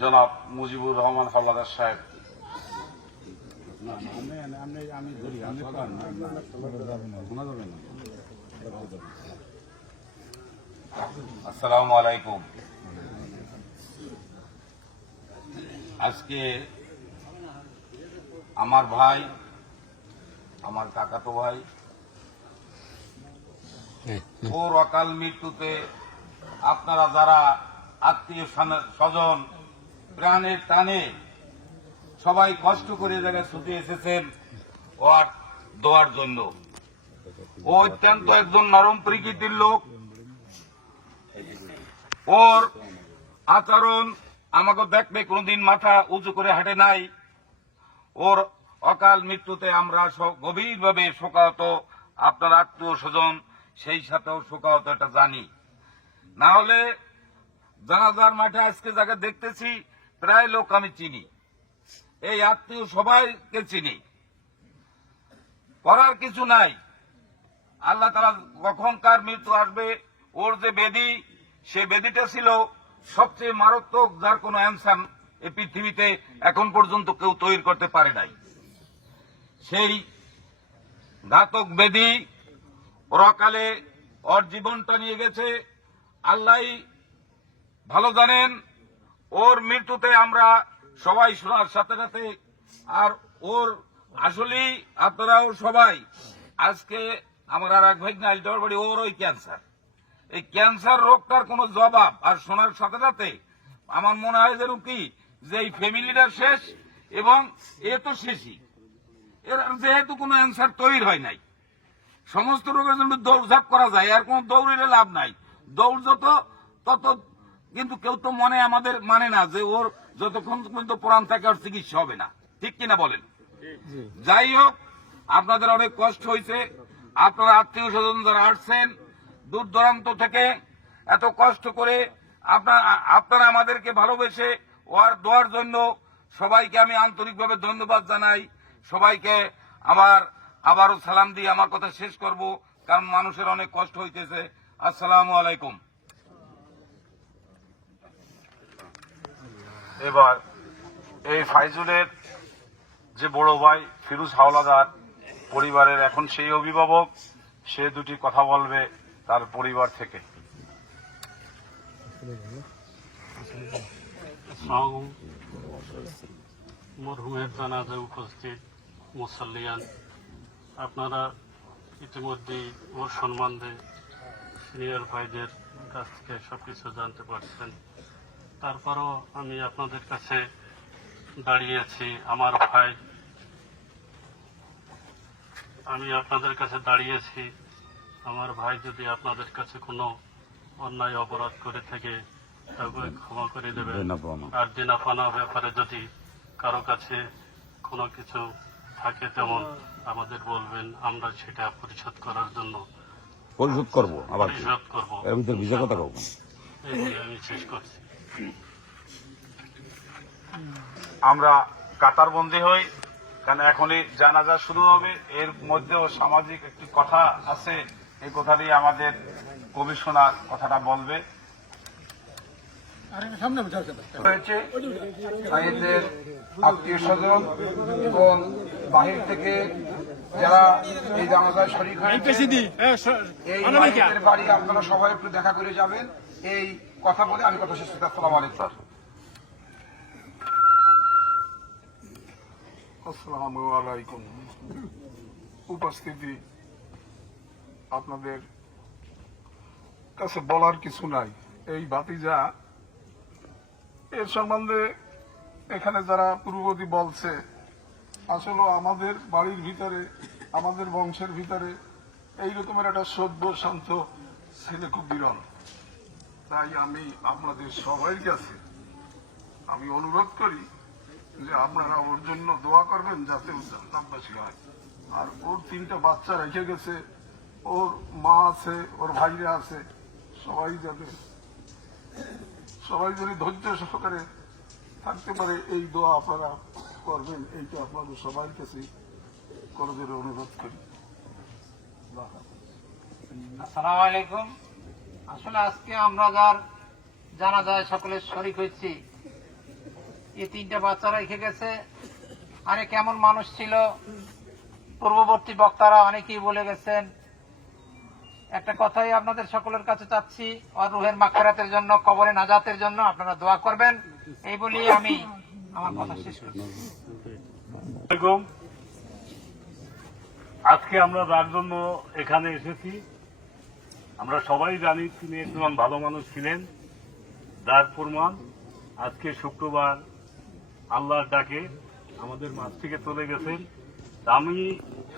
জনাব মুজিবুর রহমান হাওলাদার সাহেব। আসসালামু আলাইকুম। আজকে আমার ভাই, আমার কাকাতো ভাই, ওর অকাল মৃত্যুতে আপনারা যারা আত্মীয় স্বজন প্রাণের টানে সবাই কষ্ট করে জায়গায় ছুটে এসেছেন ওর দোয়ার জন্য। ও অত্যন্ত একজন নরম প্রকৃতির লোক। ওর আচরণ আমাকে দেখবে কোনদিন মাথা উঁচু করে হাঁটে নাই। ওর অকাল মৃত্যুতে আমরা গভীরভাবে শোকাহত, আপনার আত্মীয় স্বজন সেই সাথেও শোকাহত, এটা জানি। না হলে জানাজার মাঠে আজকে যাকে দেখতেছি প্রায় লোক আমি চিনি, এই আত্মীয় সবাইকে চিনি। করার কিছু নাই, আল্লাহ তাআলা কখন কার মৃত্যু আসবে। ওর যে বেদি, সে বেদিটা ছিল সবচেয়ে মারাত্মক, যার কোনো অ্যান্সার এই পৃথিবীতে এখন পর্যন্ত কেউ তৈরি করতে পারে নাই। সেই ঘাতক বেদি পরকালে ওর জীবনটা নিয়ে গেছে, আল্লাহ ভালো জানেন। ওর মৃত্যুতে আমরা সবাই শোনার সাথে সাথে, আর ওর আসলেই আপনারাও সবাই, আজকে আমার আর এক ভাই নাই বাড়ি, ওর ওই ক্যান্সার, এই ক্যান্সার রোগটার কোনো জবাব আর শোনার সাথে সাথে আমার মনে হয় যেন কি যে এই ফ্যামিলিটা শেষ, এবং এ তো শেষই। এর যেহেতু কোনো অ্যান্সার তৈরি হয় নাই, সমস্ত রোগের জন্য দৌড়ঝাঁপ করা যায়, আর কোন দৌড়িলে লাভ নাই। দৌড় যত তত, কিন্তু কেউ তো মনে আমাদের মানে না যে ওর যতক্ষণ পর্যন্ত প্রাণ থাকে ওর চিকিৎসা হবে না, ঠিক কিনা বলেন? যাই হোক, আপনাদের অনেক কষ্ট হয়েছে। আপনারা আত্মীয় স্বজন যারা আসছেন দূর দূরান্ত থেকে এত কষ্ট করে, আপনারা আমাদেরকে ভালোবেসে ওর দোয়ার জন্য সবাইকে আমি আন্তরিকভাবে ধন্যবাদ জানাই। সবাইকে আবারও সালাম দিয়ে আমার কথা শেষ করব, কারণ মানুষের অনেক কষ্ট হইতেছে। আসসালামু আলাইকুম। এবার এই ফাইজুলের যে বড় ভাই ফিরোজ হাওলাদার পরিবারের এখন সেই অভিভাবক, সে দুটি কথা বলবে তার পরিবার থেকে। মরহুমের জানাজায় উপস্থিত মুসাল্লিয়ান, আপনারা ইতিমধ্যেই ওর সম্বন্ধে সিনিয়র ভাইদের কাছ থেকে সবকিছু জানতে পারছেন। তারপরও আমি আপনাদের কাছে দাঁড়িয়েছি, আমার ভাই, আমি আপনাদের কাছে দাঁড়িয়েছি। আমার ভাই যদি আপনাদের কাছে কোনো অন্যায় অপরাধ করে থাকে তবে ক্ষমা করে দেবেন। আর দেনাপানা ব্যাপারে যদি কারো কাছে কোনো কিছু থাকে তেমন আমাদের বলবেন, আমরা সেটা পরিশোধ করার জন্য পরিশোধ করবো। আমি শেষ করছি। আমরা কাতারবন্দি হই, কারণ এখনই জানাজা শুরু হবে। এর মধ্যেও সামাজিক একটি কথা আছে, এই কথাটি আমাদের কমিশনার কথাটা বলবে। হয়েছে ভাইদের আত্মীয় স্বজন এবং বাহির থেকে যারা এই জানাজায় শরীক হয়েছে, এই ভাইদের বাড়ি আপনারা সবাই একটু দেখা করে যাবেন। এই কথা বলে আমি কথা শেষ করছি। আসসালামু আলাইকুম। আসসালামু আলাইকুম। উপস্থিতি, আপনাদের কাছে বলার কিছু নাই। এই ভাতিজা এর সম্বন্ধে এখানে যারা পূর্ববর্তী বলছে, আসলে আমাদের বাড়ির ভিতরে, আমাদের বংশের ভিতরে এই রকমের একটা সভ্য শান্ত ছেলে খুব বিরল। তাই আমি আপনাদের সবার কাছে আমি অনুরোধ করি যে আপনারা ওর জন্য দোয়া করবেন যাতে জান্নাতবাসী হয়। আর ওর 3টা বাচ্চা রেখে গেছে, ওর মা আছে, ওর ভাইরা আছে, সবাই যদি ধৈর্য সহকারে থাকতে পারে, এই দোয়া আপনারা করবেন। এইটা আপনাদের সবার কাছে করজোরে অনুরোধ করি। আসসালামু আলাইকুম। আসলে আজকে আমরা যার জানাজায় সকলে শরীক হয়েছি, এই 3টা বাচ্চা রেখে গেছে। আরে কেমন মানুষ ছিল। পূর্ববর্তী বক্তারা অনেকেই বলে গেছেন। একটা কথাই আপনাদের সকলের কাছে চাচ্ছি, আর রুহের মাগফিরাতের জন্য, কবরে নাজাতের জন্য আপনারা দোয়া করবেন। এই বলেই আমি আমার কথা শেষ করছি। আজকে আমরা যার জন্য এখানে এসেছি, আমরা সবাই জানি তিনি একজন ভালো মানুষ ছিলেন, যার প্রমাণ আজকে শুক্রবার আল্লাহর ডাকে আমাদের মাঝ থেকে চলে গেছেন। আমি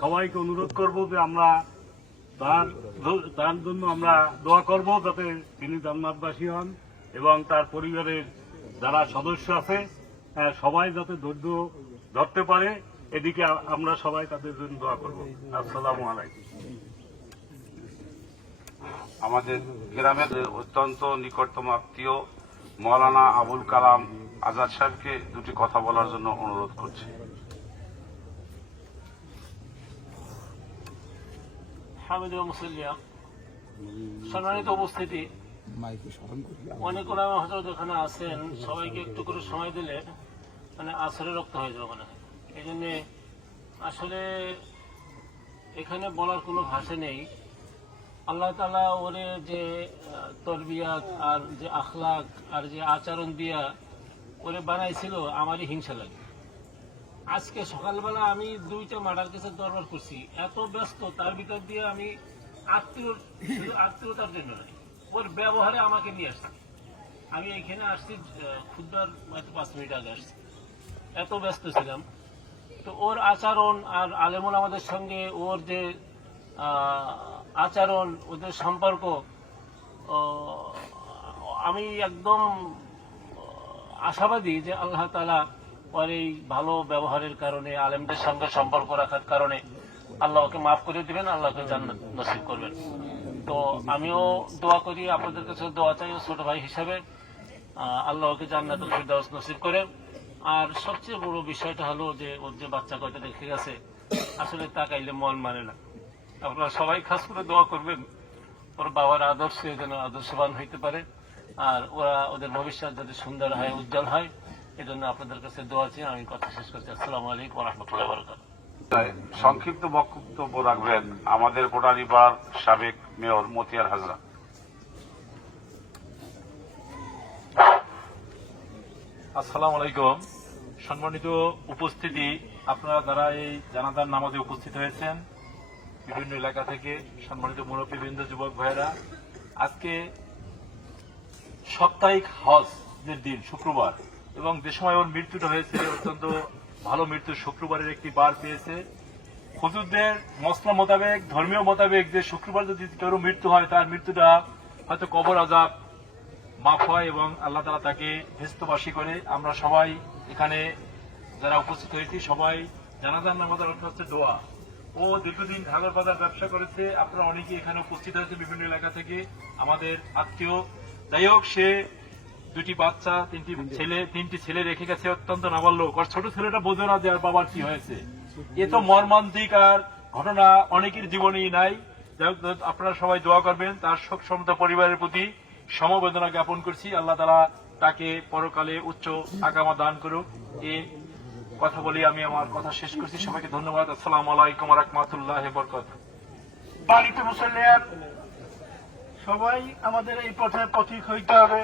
সবাইকে অনুরোধ করব যে আমরা তার জন্য আমরা দোয়া করব যাতে তিনি জান্নাতবাসী হন এবং তার পরিবারের যারা সদস্য আছে সবাই যাতে ধৈর্য ধরতে পারে, এদিকে আমরা সবাই তাদের জন্য দোয়া করব। আসসালামু আলাইকুম। আমাদের গ্রামের অত্যন্ত নিকটতম আত্মীয় মৌলানা আবুল কালাম আজাদ সাহেবকে দুটি কথা বলার জন্য অনুরোধ করছি। হামিদুল মুসলিয়া, সম্মানিত উপস্থিতি, অনেক ওলামা হযরত এখানে আছেন, সবাইকে একটু করে সময় দিলে মানে আসরে রক্ত হয়ে যাবে মনে হয়। এই জন্য আসলে এখানে বলার কোনো ভাষা নেই। আল্লাহ তাআলা ওরে যে তরবিয়াত আর যে আখলাক আর যে আচরণ দিয়া ওরে বানাইছিল, আমারই হিংসা লাগে। আজকে সকালবেলা আমি 2টা মার্ডার কেসের দরবার করছি, এত ব্যস্ত, তার ভিতর দিয়ে আমি আত্মীয়তার জন্য নয়, ওর ব্যবহারে আমাকে নিয়ে আসছি। আমি এখানে আসছি ক্ষুদ্র 5 মিনিট আগে আসছি, এত ব্যস্ত ছিলাম। তো ওর আচরণ আর আলেমুল আমাদের সঙ্গে ওর যে আচরণ, ওদের সম্পর্ক, আমি একদম আশাবাদী যে আল্লাহ তাআলা ওর এই ভালো ব্যবহারের কারণে, আলেমদের সঙ্গে সম্পর্ক রাখার কারণে আল্লাহ ওকে মাফ করে দিবেন, আল্লাহকে জান্নাত নসিব করবেন। তো আমিও দোয়া করি, আপনাদের কাছে দোয়া চাই ছোট ভাই হিসাবে, আল্লাহ ওকে জান্নাতুল ফিরদাউস নসিব করেন। আর সবচেয়ে বড় বিষয়টা হলো যে ওর যে বাচ্চা কয়টা দেখে গেছে, আসলে তাকাইলে মন মানে না। আপনারা সবাই খাস করে দোয়া করবেন ওর বাবার আদর্শে যেন আদর্শবান হইতে পারে, আর ওদের ভবিষ্যৎ যাতে সুন্দর হয়, উজ্জ্বল হয়, এজন্য আপনাদের কাছে দোয়া চাই। আমি কথা শেষ করছি। আসসালামু আলাইকুম ওয়া রাহমাতুল্লাহি ওয়া বারাকাতুহু। সংক্ষিপ্ত বক্তব্য রাখবেন আমাদের কোটালীপাড়ার সাবেক মেয়র মতিয়ার হাজরা। আসসালামু আলাইকুম। সম্মানিত উপস্থিতি, আপনারা যারা এই জানাজার নামাজে উপস্থিত হয়েছেন বিভিন্ন এলাকা থেকে, সম্মানিত মুরব্বীবৃন্দ, যুবক ভাইয়েরা, আজকে সাপ্তাহিক হজের দিন শুক্রবার, এবং যে সময় ওর মৃত্যুটা হয়েছে অত্যন্ত ভালো মৃত্যু, শুক্রবারের একটি বার পেয়েছে। হুজুরদের মসলা মোতাবেক, ধর্মীয় মোতাবেক, যে শুক্রবার যদি কারো মৃত্যু হয় তার মৃত্যুটা হয়তো কবর আযাব মাফ হয় এবং আল্লাহ তাআলা তাকে বেহেশতবাসী করে। আমরা সবাই এখানে যারা উপস্থিত হয়েছি সবাই জানাজার নামাজের অর্থ হচ্ছে দোয়া। ও দীর্ঘদিন ঢাকার বাজার ব্যবসা করেছে, আপনারা অনেকে এখানে উপস্থিত হয়েছে বিভিন্ন এলাকা থেকে, আমাদের আত্মীয়। যাই হোক, সে 2টি বাচ্চা, 3টি ছেলে রেখে গেছে, অত্যন্ত নাবালক। আর ছোট ছেলেটা বোঝে না যে আর বাবার কি হয়েছে। এ তো মর্মান্তিক আর ঘটনা অনেকের জীবনেই নাই। যাই হোক, আপনারা সবাই দোয়া করবেন। তার শোক সমস্ত পরিবারের প্রতি সমবেদনা জ্ঞাপন করছি। আল্লাহ তাআলা তাকে পরকালে উচ্চ আকামা দান করুক। এই কথা বলে আমি আমার কথা শেষ করছি। সবাইকে ধন্যবাদ। আসসালামু আলাইকুম ওয়া রাহমাতুল্লাহি ওয়া বারাকাতুহু। বাড়িতে মুসল্লিয়ান সবাই আমাদের এই পথে পথিক হইতে হবে।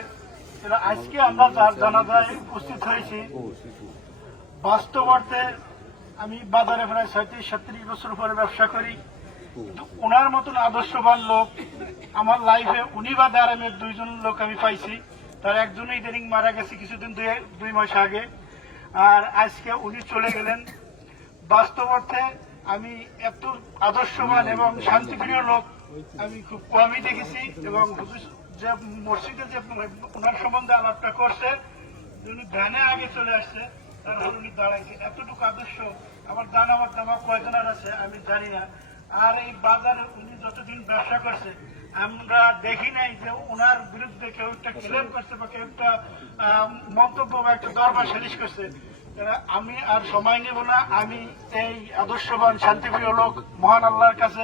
আজকে আমরা যার জানাজায় উপস্থিত হয়েছি, বাস্তব অর্থে আমি বাজারে প্রায় 37-37 বছর পরে ব্যবসা করি। ওনার মতন আদর্শবান লোক আমার লাইফে উনি বা দারামের 2জন লোক আমি পাইছি। তার একজনই ইদানিং মারা গেছে কিছুদিন 2 মাস আগে, আর আজকে উনি চলে গেলেন। বাস্তব অর্থে আমি এত আদর্শবান এবং শান্তিপ্রিয় লোক আমি খুব কমই দেখেছি। এবং যে মসজিদে যে ওনার সম্বন্ধে আলাপটা করছে, উনি ধ্যানে আগে চলে আসছে, তারপর উনি দাঁড়াইছে। এতটুকু আদর্শ আমার দামা কয়জনের আছে আমি জানি না। আর এই বাজারে উনি যতদিন ব্যবসা করছে, আমরা দেখি নাই যে ওনার বিরুদ্ধে কেউ একটা ক্লেম করছে বা কেউ একটা মন্তব্য বা একটা দরবার সালিশ করছে। আমি আর সময় নেব না। আমি এই আদর্শবান শান্তিপ্রিয় লোক মহান আল্লাহর কাছে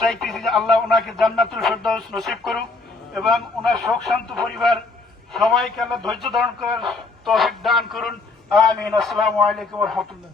চাইতেছি যে আল্লাহ ওনাকে জান্নাতুল ফেরদাউস নসিব করুক এবং ওনার শোক শান্ত পরিবার সবাইকে আল্লাহ ধৈর্য ধারণ করার তৌফিক দান করুন। আমিন। আসসালামু আলাইকুম ওয়া রাহমাতুল্লাহ।